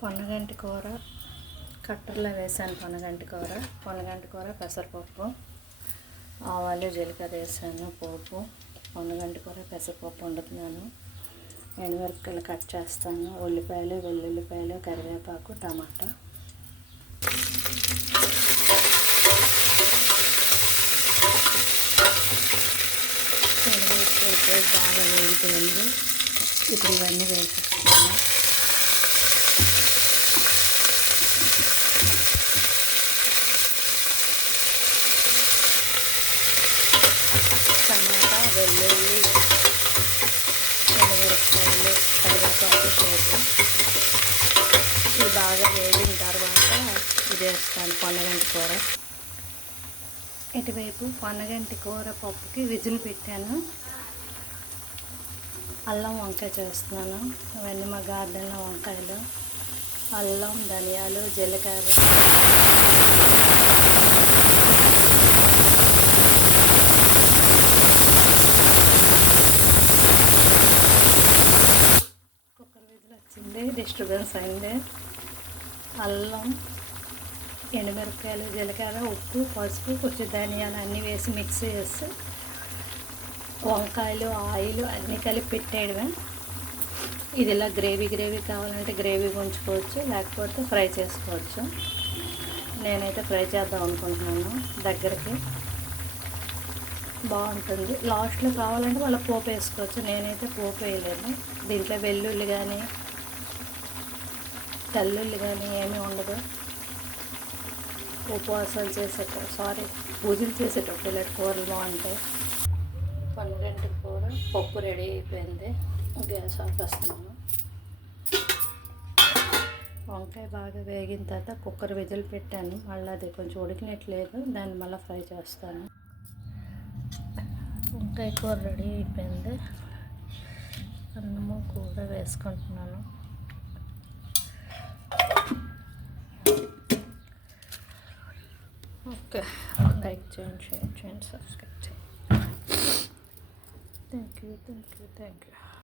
పొన్నగంటి కూర కట్టర్లో వేసాను. పొన్నగంటి కూర పెసరపప్పు, ఆవాలు, జీలకర్ర వేసాను, పోపు. పొన్నగంటి కూర పెసరపప్పు వండుతున్నాను. ఎండుమిరపకాయలు కట్ చేస్తాను, ఉల్లిపాయలు, వెల్లుల్లిపాయలు, కరివేపాకు, టమాటా. ఎండుమిరపకాయలు బాగా వేగుతుంది. ఇప్పుడు ఇవన్నీ వేసేస్తున్నాను. టమాటా, వెల్లుల్లి, ఎండుమిరపకాయలు, కరివేపాకు, పోపు ఇది బాగా వేగిన తర్వాత ఇది వేస్తాను పొన్నగంటి కూర. ఇటువైపు పొన్నగంటి కూర పప్పుకి విజిల్ పెట్టాను. అల్లం వంకాయ చేస్తున్నాను. అవన్నీ మా గార్డెన్లో వంకాయలు. అల్లం, ధనియాలు, జీలకర్ర, కుక్కర్ విజిల్ వచ్చింది, డిస్టర్బెన్స్ అయింది. అల్లం, ఎండుమిరపకాయలు, జీలకర్ర, ఉప్పు, పసుపు, కొంచెం ధనియాలు అన్నీ వేసి మిక్స్ చేసి వంకాయలు, ఆయిల్ అన్నీ కలిపి పెట్టేయడమే. ఇది ఇలా గ్రేవీ కావాలంటే గ్రేవీ ఉంచుకోవచ్చు, లేకపోతే ఫ్రై చేసుకోవచ్చు. నేనైతే ఫ్రై చేద్దాం అనుకుంటున్నాను. దగ్గరికి బాగుంటుంది. లాస్ట్లో కావాలంటే మళ్ళీ పోపు వేసుకోవచ్చు. నేనైతే పోపు వేయలేను. దీంట్లో వెల్లుల్లి కానీ తెల్లుల్లి కానీ ఏమీ ఉండదు. ఉపవాసాలు పూజలు చేసేటప్పుడు ఇలాంటి కూరలు బాగుంటాయి. పొన్నగంటి కూర పప్పు రెడీ అయిపోయింది. గ్యాస్ ఆపేస్తున్నాను. వంకాయ బాగా వేగిన తర్వాత కుక్కర్ విజిల్ పెట్టాను. మళ్ళీ అది కొంచెం ఉడికినట్లేదు, దాన్ని మళ్ళీ ఫ్రై చేస్తాను. వంకాయ కూర రెడీ అయిపోయింది. అన్నము కూర వేసుకుంటున్నాను. ఓకే, లైక్ చేయండి, షేర్ చేయండి, సబ్స్క్రైబ్ చేయండి. Thank you.